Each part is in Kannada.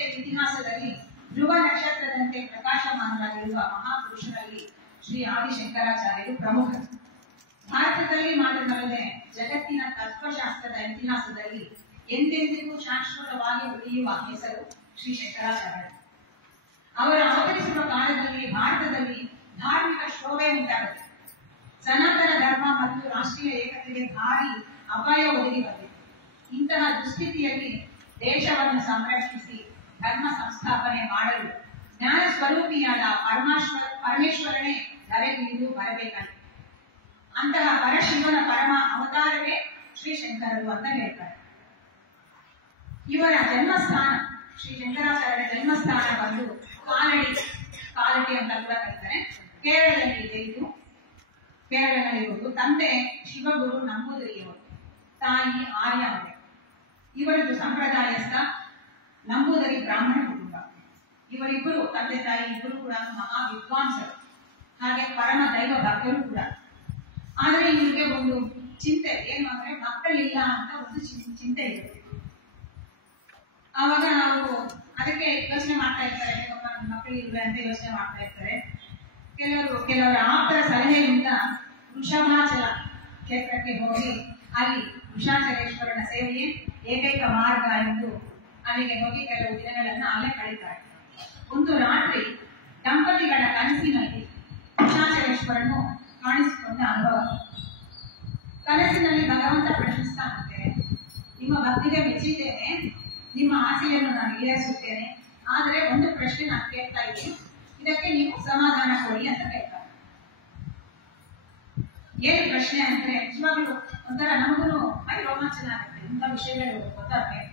ಮತ್ತೆ ಇತಿಹಾಸದಲ್ಲಿ ಧ್ರುವ ನಕ್ಷತ್ರದಂತೆ ಪ್ರಕಾಶಮಾನರಾಗಿರುವ ಮಹಾಪುರುಷರಲ್ಲಿ ಶ್ರೀ ಆದಿಶಂಕರಾಚಾರ್ಯರು ಪ್ರಮುಖರು. ಭಾರತದಲ್ಲಿ ಮಾತ್ರವಲ್ಲದೆ ಜಗತ್ತಿನ ತತ್ವಶಾಸ್ತ್ರದ ಇತಿಹಾಸದಲ್ಲಿ ಎಂದೆಂದಿಗೂ ಶಾಶ್ವತವಾಗಿ ಉಳಿಯುವ ಹೆಸರು ಶ್ರೀ ಶಂಕರಾಚಾರ್ಯರು. ಅವರು ಅವತರಿಸುವ ಕಾಲದಲ್ಲಿ ಭಾರತದಲ್ಲಿ ಧಾರ್ಮಿಕ ಶೋಭೆ ಉಂಟಾಗುತ್ತೆ. ಸನಾತನ ಧರ್ಮ ಮತ್ತು ರಾಷ್ಟ್ರೀಯ ಏಕತೆಗೆ ಭಾರಿ ಅಪಾಯ ಒದಗಿ ಬಂದಿದೆ. ಇಂತಹ ದುಸ್ಥಿತಿಯಲ್ಲಿ ದೇಶವನ್ನು ಸಂರಕ್ಷಿಸಿ ಧರ್ಮ ಸಂಸ್ಥಾಪನೆ ಮಾಡಲು ಜ್ಞಾನ ಸ್ವರೂಪಿಯಾದ ಪರಮೇಶ್ವರನೇ ಧರೆಗಿಳಿದು ಬರಬೇಕಾಗಿದೆ. ಅಂತಹ ಪರಶಿವನ ಪರಮ ಅವತಾರವೇ ಶ್ರೀ ಶಂಕರರು ಅಂತ ಹೇಳ್ತಾರೆ. ಇವರ ಜನ್ಮಸ್ಥಾನ, ಶ್ರೀ ಶಂಕರಾಚಾರ್ಯರ ಜನ್ಮಸ್ಥಾನ ಬಂದು ಕಾಲಟಿ ಅಂತ ಕೂಡ ಕರೀತಾರೆ. ಕೇರಳದಲ್ಲಿರುವುದು. ತಂದೆ ಶಿವಗುರು ನಂಬೂದರಿಯವರು, ತಾಯಿ ಆರ್ಯಾಮೆ. ಇವರದು ಸಂಪ್ರದಾಯಸ್ಥ ನಂಬೂದರಿ ಬ್ರಾಹ್ಮಣ ಕುಟುಂಬ. ಇವರಿಬ್ಬರು ತಂದೆ ತಾಯಿ ಇಬ್ಬರು ಕೂಡ ಮಹಾ ವಿದ್ವಾಂಸರು, ಹಾಗೆ ಪರಮ ದೈವ ಭಕ್ತರು ಕೂಡ. ಆದರೆ ಇವರಿಗೆ ಒಂದು ಚಿಂತೆ ಏನು ಅಂದ್ರೆ ಮಕ್ಕಳಿಲ್ಲ ಅಂತ ಒಂದು ಚಿಂತೆ ಇರುತ್ತೆ. ಆವಾಗ ಅವರು ಅದಕ್ಕೆ ಯೋಚನೆ ಮಾಡ್ತಾ ಇರ್ತಾರೆ, ಮಕ್ಕಳು ಇಲ್ವೇ ಅಂತ ಯೋಚನೆ ಮಾಡ್ತಾ ಇರ್ತಾರೆ. ಕೆಲವರ ಆಪ್ತರ ಸಲಹೆಯಿಂದ ವೃಷಭಾಚಲ ಕ್ಷೇತ್ರಕ್ಕೆ ಹೋಗಿ ಅಲ್ಲಿ ವೃಷಾಚಲೇಶ್ವರನ ಸೇವೆಯೇ ಏಕೈಕ ಮಾರ್ಗ ಎಂದು ಅಲ್ಲಿಗೆ ಹೋಗಿ ಕೆಲವು ದಿನಗಳನ್ನ ಅಲ್ಲೇ ಕಳೀತಾರೆ. ಒಂದು ರಾತ್ರಿ ದಂಪತಿಗಳ ಕನಸಿನಲ್ಲಿ ವೃಷಾಚಲೇಶ್ವರನು ಕಾಣಿಸಿಕೊಂಡ ಅನುಭವ. ಕನಸಿನಲ್ಲಿ ಭಗವಂತ ಪ್ರಶ್ನಿಸ್ತಾನಂತೆ, ನಿಮ್ಮ ಭಕ್ತಿಗೆ ಮೆಚ್ಚಿದ್ದೇನೆ, ನಿಮ್ಮ ಆಸೆಯನ್ನು ನಾನು ಈಡೇರಿಸುತ್ತೇನೆ, ಆದರೆ ಒಂದು ಪ್ರಶ್ನೆ ನಾನು ಕೇಳ್ತಾ ಇದ್ದೀನಿ, ಇದಕ್ಕೆ ನೀವು ಸಮಾಧಾನ ಕೊಡಿ ಅಂತ ಕೇಳ್ತಾರೆ. ಏನ್ ಪ್ರಶ್ನೆ ಅಂದ್ರೆ ನಿಜವಾಗ್ಲೂ ಒಂಥರ ನಮಗೂ ಮೈ ರೋಮಾಂಚನ ಆಗುತ್ತೆ. ಇಂಥ ವಿಷಯಗಳು ಗೊತ್ತಾಗ್ತವೆ.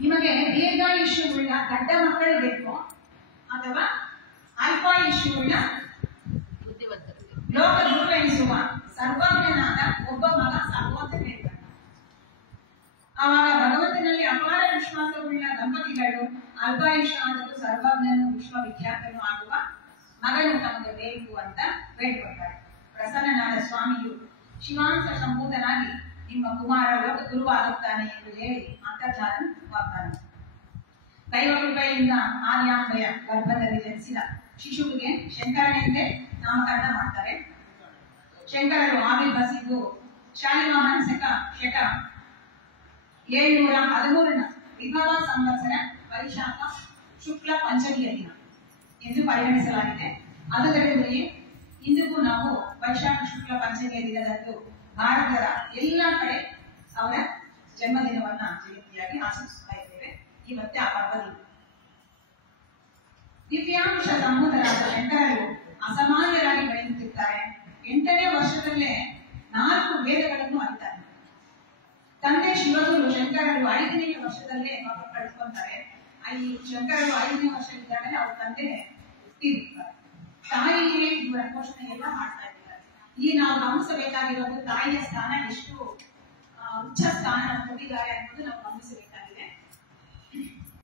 ನಿಮಗೆ ದೀರ್ಘಾಯುಷ್ಯವುಳ್ಳ ಗಡ್ಡ ಮಕ್ಕಳು ಬೇಕು ಅಥವಾ ಅಲ್ಪಾಯುಷ್ಯವುಳ್ಳ ಲೋಕ ದುರ್ವೆನಿಸುವ ಸರ್ವಜ್ಞನಾದ ಒಬ್ಬ ಮಗ ಸಾಕು ಅಂತ ಹೇಳ್ತಾರೆ. ಆವಾಗ ಭಗವಂತನಲ್ಲಿ ಅಪಾರ ವಿಶ್ವಾಸವುಳ್ಳ ದಂಪತಿಗಳು ಅಲ್ಪಾಯುಷ್ಯ ಆದರೂ ಸರ್ವಜ್ಞನು ವಿಶ್ವವಿಖ್ಯಾತನು ಆಗುವ ಮಗನು ತಮಗೆ ಬೇಕು ಅಂತ ಬೇಡ್ಕೊಳ್ತಾರೆ. ಪ್ರಸನ್ನನಾದ ಸ್ವಾಮಿಯು ಶಿವಾಂಶ ಸಂಭೂತನಾಗಿ ನಿಮ್ಮ ಕುಮಾರ ಲೋಕ ಗುರುವಾಗುತ್ತಾನೆ ಎಂದು ಹೇಳಿ ಅಂತರ್ಜಾಲ ವಾಗ್ದಾನ. ದೈವ ಕೃಪೆಯಿಂದ ಆರ್ಯಾಂಬೆಯ ಗರ್ಭದಲ್ಲಿ ಜನಿಸಿದ ಶಿಶುವಿಗೆ ಶಂಕರನೆಂದೇ ನಾಮಕರಣ ಮಾಡ್ತಾರೆ. ಶಂಕರರು ಆವಿರ್ಭವಿಸಿದ್ದು ಶಾಲಿವಾಹನ ಶಕ 713ನ ವಿಭವ ಸಂವತ್ಸರ ವೈಶಾಖ ಶುಕ್ಲ ಪಂಚಮಿಯ ದಿನ ಎಂದು ಪರಿಗಣಿಸಲಾಗಿದೆ. ಆದ್ದರಿಂದಲೇ ಇಂದಿಗೂ ನಾವು ವೈಶಾಖ ಶುಕ್ಲ ಪಂಚಮಿಯ ದಿನದಂದು ಭಾರತದ ಎಲ್ಲಾ ಕಡೆ ಅವರ ಜನ್ಮದಿನವನ್ನ ಜಯಂತಿಯಾಗಿ ಆಚರಿಸುತ್ತಾ ಇದ್ದೇವೆ. ಇವತ್ತೇ ಆ ಪರ್ವದಿನ. ದಿವ್ಯಾಂಶ ಸಂಭೂತರಾದ ಶಂಕರರು ಅಸಾಮಾನ್ಯರಾಗಿ ಬೆಳೆಯುತ್ತಿದ್ದಾರೆ. 8ನೇ ವರ್ಷದಲ್ಲೇ 4 ವೇದಗಳನ್ನು ಅರಿತಾರೆ. ತಂದೆ ಶಿವಗುರು ಶಂಕರರು 5ನೇ ವರ್ಷದಲ್ಲೇ ಮಕ್ಕಳು ಪಡೆದುಕೊಂತಾರೆ. ಈ ಶಂಕರರು 5ನೇ ವರ್ಷವಿದ್ದಾಗಲೇ ಅವ್ರ ತಂದೆ ಹುಟ್ಟಿರ್ತಾರೆ. ತಾಯಿಯೇ ಇವರ ಪೋಷಣೆ ಎಲ್ಲ ಮಾಡ್ತಾ ಇದ್ದಾರೆ. ಇಲ್ಲಿ ನಾವು ಗಮನಿಸಬೇಕಾಗಿರೋದು ತಾಯಿಯ ಸ್ಥಾನ ಎಷ್ಟು ಉಚ್ಚ ಸ್ಥಾನ ಕೊಟ್ಟಿದ್ದಾರೆ ಅನ್ನೋದು ನಾವು ಗಮನಿಸಬೇಕು.